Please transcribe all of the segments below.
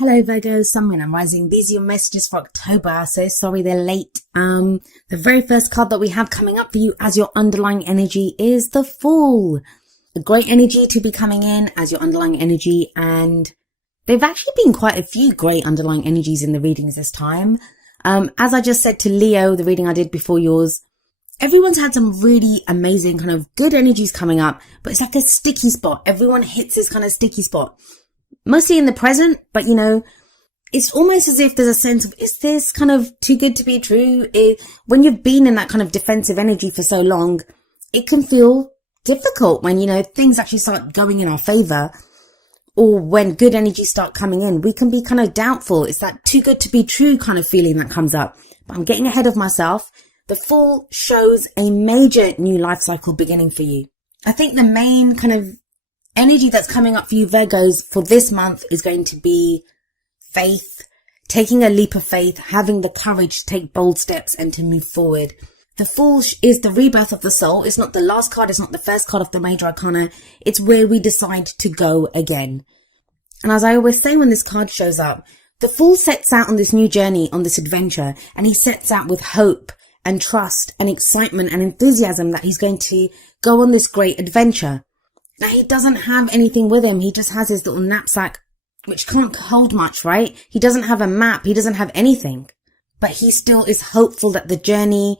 Hello Virgo, Sun, Moon and Rising. These are your messages for October. So sorry they're late. The very first card that we have coming up for you as your underlying energy is the Fool. A great energy to be coming in as your underlying energy, and there've actually been quite a few great underlying energies in the readings this time. As I just said to Leo, the reading I did before yours, everyone's had some really amazing kind of good energies coming up, but it's like a sticky spot. Everyone hits this kind of sticky spot. Mostly in the present, but you know, it's almost as if there's a sense of, is this kind of too good to be true? When you've been in that kind of defensive energy for so long, it can feel difficult when, you know, things actually start going in our favor, or when good energies start coming in, we can be kind of doubtful. It's that too good to be true kind of feeling that comes up. But I'm getting ahead of myself. The Fool shows a major new life cycle beginning for you. I think the main kind of energy that's coming up for you Virgos for this month is going to be faith, taking a leap of faith, having the courage to take bold steps and to move forward. The Fool is the rebirth of the soul. It's not the last card. It's not the first card of the major arcana. It's where we decide to go again. And as I always say when this card shows up, the Fool sets out on this new journey, on this adventure, and he sets out with hope and trust and excitement and enthusiasm that he's going to go on this great adventure. Now, he doesn't have anything with him. He just has his little knapsack, which can't hold much, right? He doesn't have a map. He doesn't have anything. But he still is hopeful that the journey,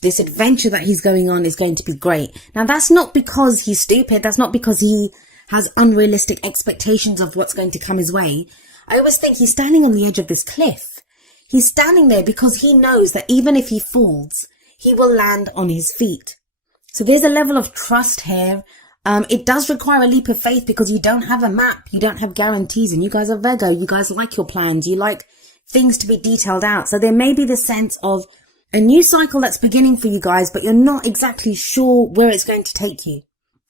this adventure that he's going on, is going to be great. Now, that's not because he's stupid. That's not because he has unrealistic expectations of what's going to come his way. I always think he's standing on the edge of this cliff. He's standing there because he knows that even if he falls, he will land on his feet. So there's a level of trust here. It does require a leap of faith because you don't have a map, you don't have guarantees, and you guys are Virgo, you guys like your plans, you like things to be detailed out. So there may be the sense of a new cycle that's beginning for you guys, but you're not exactly sure where it's going to take you.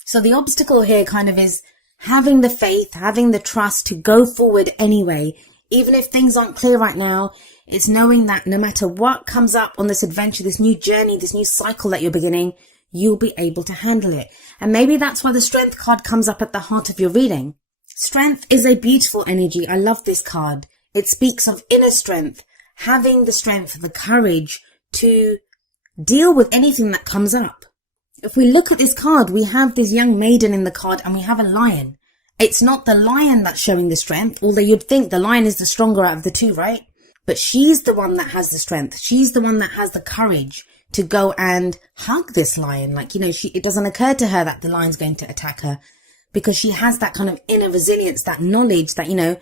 So the obstacle here kind of is having the faith, having the trust to go forward anyway. Even if things aren't clear right now, it's knowing that no matter what comes up on this adventure, this new journey, this new cycle that you're beginning, you'll be able to handle it. And maybe that's why the Strength card comes up at the heart of your reading. Strength is a beautiful energy. I love this card. It speaks of inner strength, having the strength, the courage to deal with anything that comes up. If we look at this card, we have this young maiden in the card and we have a lion. It's not the lion that's showing the strength, although you'd think the lion is the stronger out of the two, right? But she's the one that has the strength. She's the one that has the courage to go and hug this lion. Like, you know, it doesn't occur to her that the lion's going to attack her because she has that kind of inner resilience, that knowledge that, you know,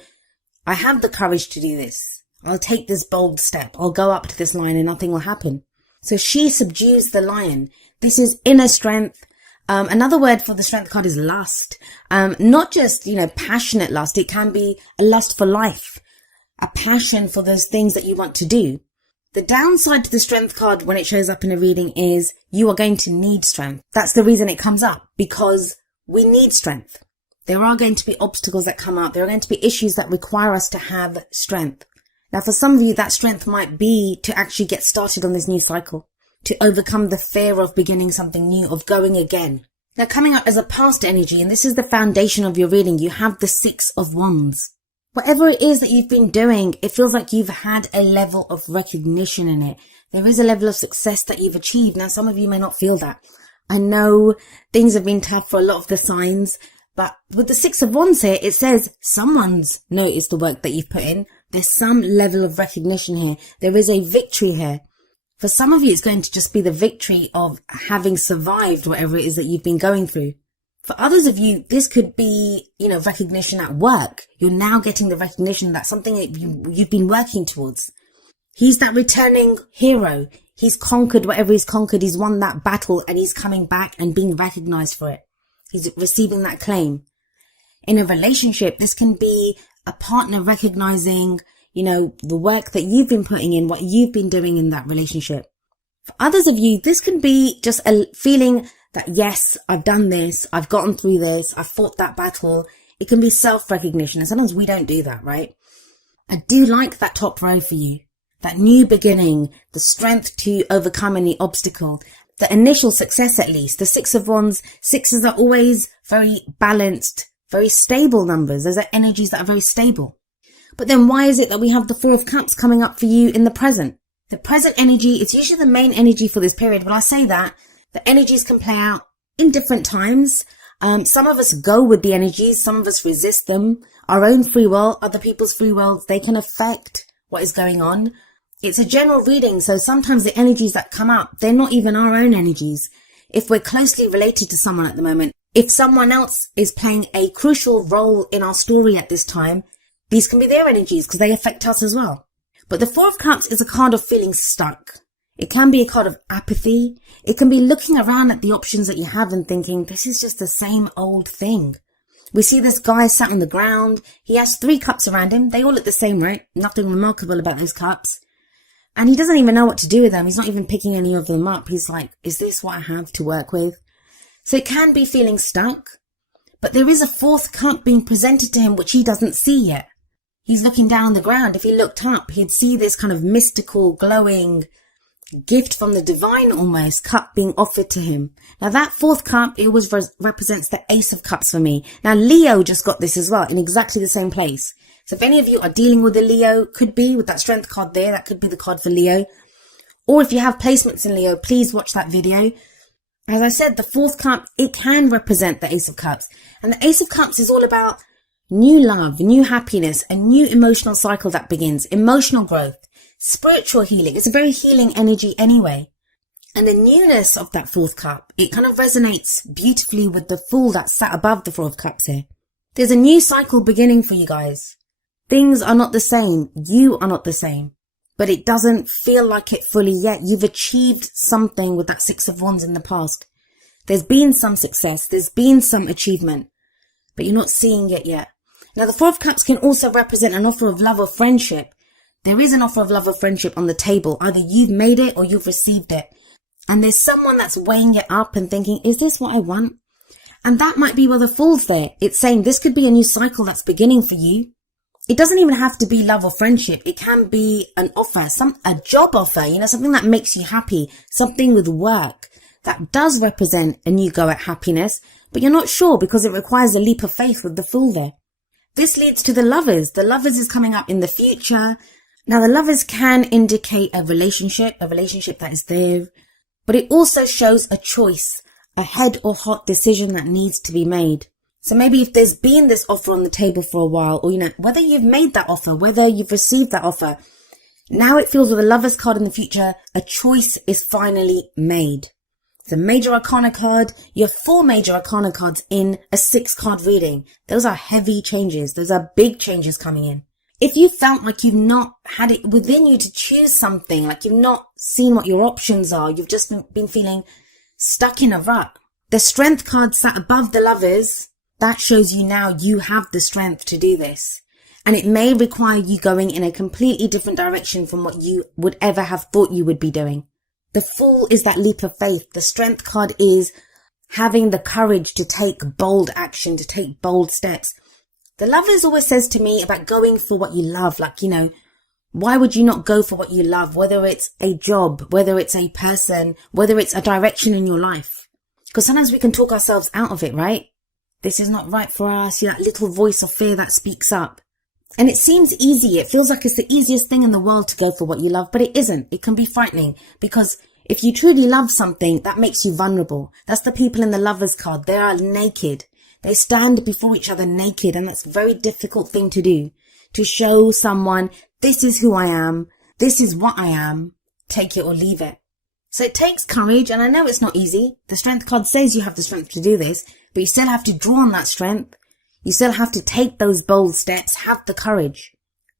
I have the courage to do this. I'll take this bold step. I'll go up to this lion and nothing will happen. So she subdues the lion. This is inner strength. Another word for the Strength card is lust. Not just, you know, passionate lust. It can be a lust for life, a passion for those things that you want to do. The downside to the Strength card when it shows up in a reading is you are going to need strength. That's the reason it comes up, because we need strength. There are going to be obstacles that come up. There are going to be issues that require us to have strength. Now, for some of you, that strength might be to actually get started on this new cycle, to overcome the fear of beginning something new, of going again. Now, coming up as a past energy, and this is the foundation of your reading, you have the Six of Wands. Whatever it is that you've been doing, it feels like you've had a level of recognition in it. There is a level of success that you've achieved. Now, some of you may not feel that. I know things have been tough for a lot of the signs, but with the Six of Wands here, it says someone's noticed the work that you've put in. There's some level of recognition here. There is a victory here. For some of you, it's going to just be the victory of having survived whatever it is that you've been going through. For others of you, this could be, you know, recognition at work. You're now getting the recognition that something that you've been working towards. He's that returning hero. He's conquered whatever he's conquered. He's won that battle and he's coming back and being recognized for it. He's receiving that claim. In a relationship, this can be a partner recognizing, you know, the work that you've been putting in, what you've been doing in that relationship. For others of you, this can be just a feeling that, yes, I've done this, I've gotten through this, I've fought that battle. It can be self-recognition, and sometimes we don't do that, right? I do like that top row for you. That new beginning, the strength to overcome any obstacle, the initial success at least. The Six of Wands, sixes are always very balanced, very stable numbers. Those are energies that are very stable. But then why is it that we have the Four of Cups coming up for you in the present? The present energy, it's usually the main energy for this period. When I say that, the energies can play out in different times. Some of us go with the energies, some of us resist them. Our own free will, other people's free will, they can affect what is going on. It's a general reading, so sometimes the energies that come up, they're not even our own energies. If we're closely related to someone at the moment, if someone else is playing a crucial role in our story at this time, these can be their energies because they affect us as well. But the Four of Cups is a card of feeling stuck. It can be a card of apathy. It can be looking around at the options that you have and thinking, this is just the same old thing. We see this guy sat on the ground. He has 3 cups around him. They all look the same, right? Nothing remarkable about those cups. And he doesn't even know what to do with them. He's not even picking any of them up. He's like, is this what I have to work with? So it can be feeling stuck. But there is a 4th cup being presented to him which he doesn't see yet. He's looking down on the ground. If he looked up, he'd see this kind of mystical, glowing gift from the divine almost cup being offered to him. Now that 4th cup, it always represents the Ace of Cups for me. Now Leo just got this as well in exactly the same place. So if any of you are dealing with a Leo, could be with that Strength card there, that could be the card for Leo. Or if you have placements in Leo, please watch that video. As I said, the 4th cup, it can represent the Ace of Cups. And the Ace of Cups is all about new love, new happiness, a new emotional cycle that begins, emotional growth, spiritual healing. It's a very healing energy anyway. And the newness of that 4th cup, it kind of resonates beautifully with the Fool that sat above the 4 of Cups here. There's a new cycle beginning for you guys. Things are not the same. You are not the same. But it doesn't feel like it fully yet. You've achieved something with that 6 of Wands in the past. There's been some success. There's been some achievement. But you're not seeing it yet. Now, the 4 of Cups can also represent an offer of love or friendship. There is an offer of love or friendship on the table. Either you've made it or you've received it. And there's someone that's weighing it up and thinking, is this what I want? And that might be where the Fool's there. It's saying this could be a new cycle that's beginning for you. It doesn't even have to be love or friendship. It can be an offer, a job offer, something that makes you happy, something with work that does represent a new go at happiness, but you're not sure because it requires a leap of faith with the Fool there. This leads to the Lovers. The Lovers is coming up in the future. Now, the Lovers can indicate a relationship that is there, but it also shows a choice, a head or heart decision that needs to be made. So maybe if there's been this offer on the table for a while, or, whether you've made that offer, whether you've received that offer, now it feels with the Lovers card in the future, a choice is finally made. It's a Major Arcana card. You have 4 Major Arcana cards in a 6-card reading. Those are heavy changes. Those are big changes coming in. If you felt like you've not had it within you to choose something, like you've not seen what your options are, you've just been feeling stuck in a rut. The Strength card sat above the Lovers. That shows you now you have the strength to do this. And it may require you going in a completely different direction from what you would ever have thought you would be doing. The Fool is that leap of faith. The Strength card is having the courage to take bold action, to take bold steps. The Lovers always says to me about going for what you love. Like, why would you not go for what you love? Whether it's a job, whether it's a person, whether it's a direction in your life. Because sometimes we can talk ourselves out of it, right? This is not right for us. That little voice of fear that speaks up. And it seems easy. It feels like it's the easiest thing in the world to go for what you love, but it isn't. It can be frightening because if you truly love something, that makes you vulnerable. That's the people in the Lovers card. They are naked. They stand before each other naked, and that's a very difficult thing to do. To show someone, this is who I am. This is what I am. Take it or leave it. So it takes courage, and I know it's not easy. The Strength card says you have the strength to do this, but you still have to draw on that strength. You still have to take those bold steps, have the courage.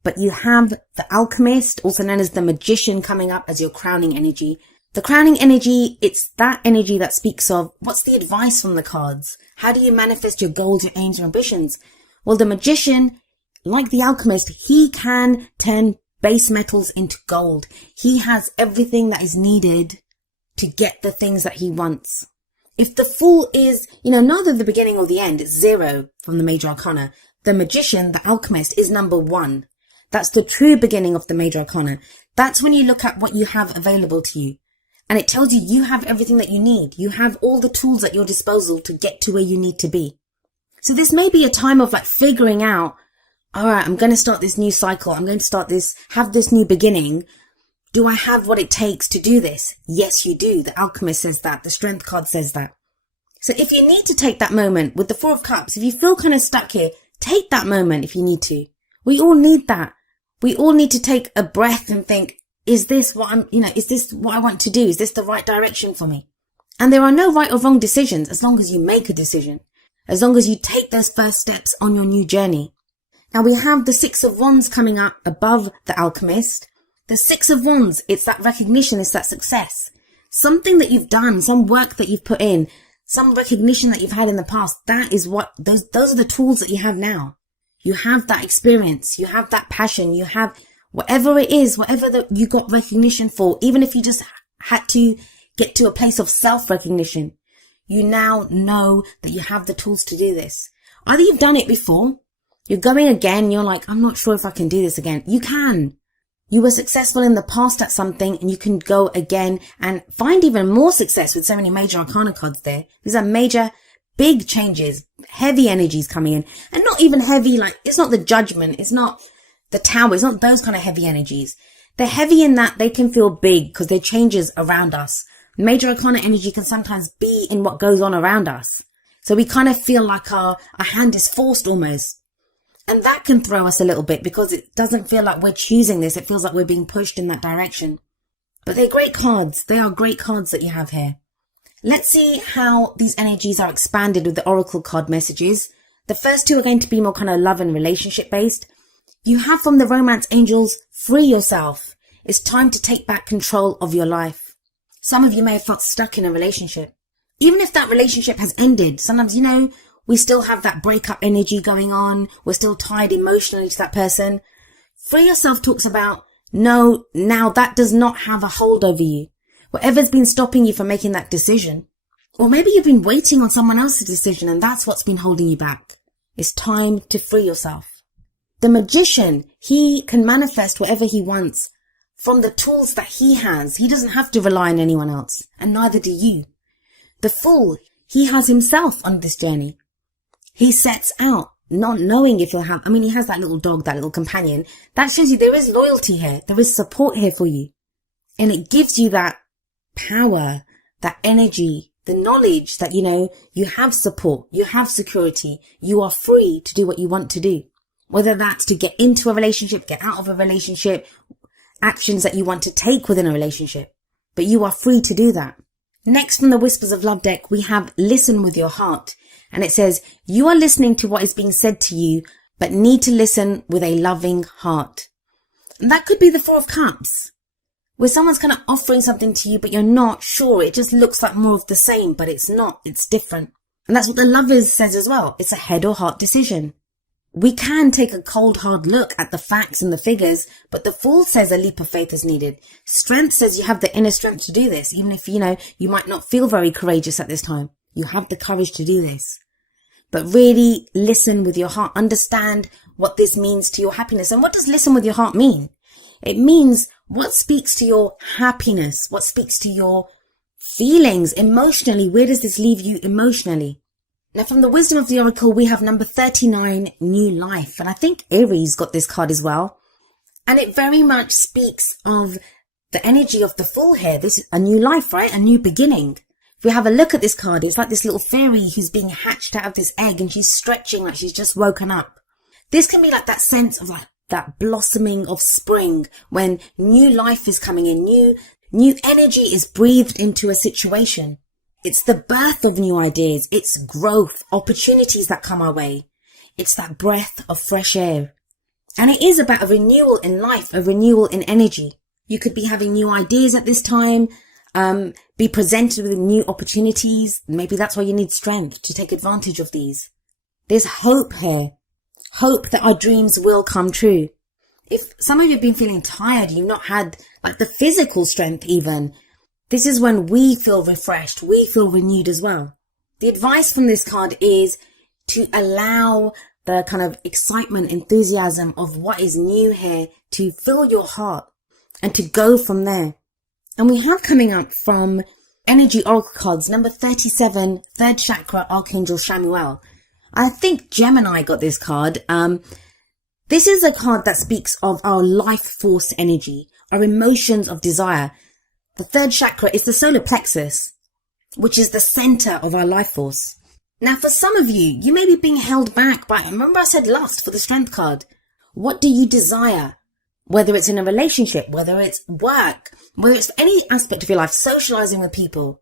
But you have the Alchemist, also known as the Magician, coming up as your crowning energy. The crowning energy, it's that energy that speaks of what's the advice from the cards? How do you manifest your goals, your aims, your ambitions? Well, the Magician, like the Alchemist, he can turn base metals into gold. He has everything that is needed to get the things that he wants. If the Fool is, neither the beginning or the end, it's 0 from the Major Arcana. The Magician, the Alchemist, is number 1. That's the true beginning of the Major Arcana. That's when you look at what you have available to you. And it tells you you have everything that you need. You have all the tools at your disposal to get to where you need to be. So this may be a time of figuring out, all right, I'm going to start this new cycle. I'm going to have this new beginning. Do I have what it takes to do this? Yes, you do. The Alchemist says that. The Strength card says that. So if you need to take that moment with the Four of Cups, if you feel kind of stuck here, take that moment if you need to. We all need that. We all need to take a breath and think, is this what I want to do? Is this the right direction for me? And there are no right or wrong decisions as long as you make a decision, as long as you take those first steps on your new journey. Now we have the Six of Wands coming up above the Alchemist. The Six of Wands, it's that recognition, it's that success. Something that you've done, some work that you've put in, some recognition that you've had in the past. That is what, those are the tools that you have now. You have that experience, you have that passion, you have whatever it is, whatever that you got recognition for, even if you just had to get to a place of self-recognition. You now know that you have the tools to do this. Either you've done it before, you're going again, you're like, I'm not sure if I can do this again. You can. You were successful in the past at something and you can go again and find even more success with so many major arcana cards there. These are major, big changes, heavy energies coming in, and not even heavy, like it's not the Judgment, it's not the Tower, it's not those kind of heavy energies. They're heavy in that they can feel big because they're changes around us. Major arcana energy can sometimes be in what goes on around us. So we kind of feel like our hand is forced almost. And that can throw us a little bit because it doesn't feel like we're choosing this. It feels like we're being pushed in that direction. But they're great cards. They are great cards that you have here. Let's see how these energies are expanded with the Oracle card messages. The first two are going to be more kind of love and relationship based. You have from the Romance Angels, free yourself. It's time to take back control of your life. Some of you may have felt stuck in a relationship. Even if that relationship has ended, sometimes, we still have that breakup energy going on. We're still tied emotionally to that person. Free yourself talks about, no, now that does not have a hold over you. Whatever's been stopping you from making that decision. Or maybe you've been waiting on someone else's decision and that's what's been holding you back. It's time to free yourself. The Magician, he can manifest whatever he wants from the tools that he has. He doesn't have to rely on anyone else, and neither do you. The Fool, he has himself on this journey. He sets out not knowing if he'll have, he has that little dog, that little companion. That shows you there is loyalty here. There is support here for you. And it gives you that power, that energy, the knowledge that, you have support, you have security, you are free to do what you want to do. Whether that's to get into a relationship, get out of a relationship, actions that you want to take within a relationship. But you are free to do that. Next from the Whispers of Love deck, we have Listen with Your Heart. And it says, you are listening to what is being said to you, but need to listen with a loving heart. And that could be the Four of Cups, where someone's kind of offering something to you, but you're not sure. It just looks like more of the same, but it's not. It's different. And that's what the Lovers says as well. It's a head or heart decision. We can take a cold, hard look at the facts and the figures, but the Fool says a leap of faith is needed. Strength says you have the inner strength to do this, even if, you might not feel very courageous at this time. You have the courage to do this. But really listen with your heart. Understand what this means to your happiness. And what does listen with your heart mean? It means what speaks to your happiness, what speaks to your feelings emotionally. Where does this leave you emotionally? Now, from the Wisdom of the Oracle, we have number 39, New Life. And I think Aries got this card as well. And it very much speaks of the energy of the Fool here. This is a new life, right? A new beginning. If we have a look at this card, it's like this little fairy who's being hatched out of this egg and she's stretching like she's just woken up. This can be like that sense of like that blossoming of spring when new life is coming in, new energy is breathed into a situation. It's the birth of new ideas. It's growth, opportunities that come our way. It's that breath of fresh air. And it is about a renewal in life, a renewal in energy. You could be having new ideas at this time, be presented with new opportunities. Maybe that's why you need strength to take advantage of these. There's hope here. Hope that our dreams will come true. If some of you have been feeling tired, you've not had like the physical strength even, this is when we feel refreshed. We feel renewed as well. The advice from this card is to allow the kind of excitement, enthusiasm of what is new here to fill your heart and to go from there. And we have coming up from Energy Oracle cards, number 37, third chakra, Archangel Shamuel. I think Gemini got this card. This is a card that speaks of our life force energy, our emotions of desire. The third chakra is the solar plexus, which is the center of our life force. Now, for some of you, you may be being held back by, remember I said lust for the strength card. What do you desire? Whether it's in a relationship, whether it's work, whether it's any aspect of your life, socializing with people.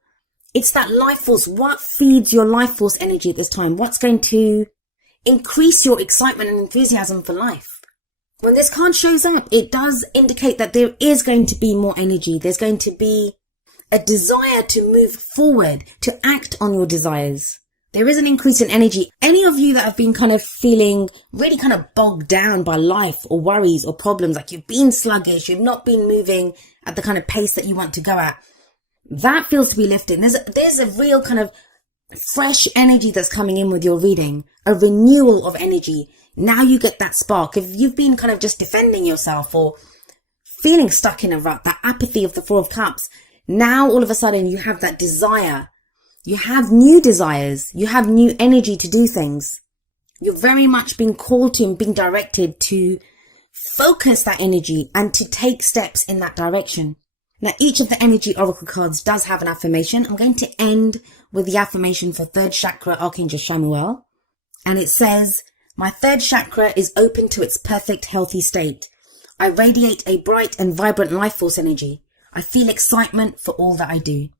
It's that life force. What feeds your life force energy at this time? What's going to increase your excitement and enthusiasm for life? When this card shows up, it does indicate that there is going to be more energy. There's going to be a desire to move forward, to act on your desires. There is an increase in energy. Any of you that have been kind of feeling really kind of bogged down by life or worries or problems, like you've been sluggish, you've not been moving at the kind of pace that you want to go at, that feels to be lifted. There's a real kind of fresh energy that's coming in with your reading, a renewal of energy. Now you get that spark. If you've been kind of just defending yourself or feeling stuck in a rut, that apathy of the Four of Cups, now all of a sudden you have that desire. You have new desires. You have new energy to do things. You're very much being called to and being directed to focus that energy and to take steps in that direction. Now, each of the energy oracle cards does have an affirmation. I'm going to end with the affirmation for third chakra, Archangel Chamuel. And it says, my third chakra is open to its perfect, healthy state. I radiate a bright and vibrant life force energy. I feel excitement for all that I do.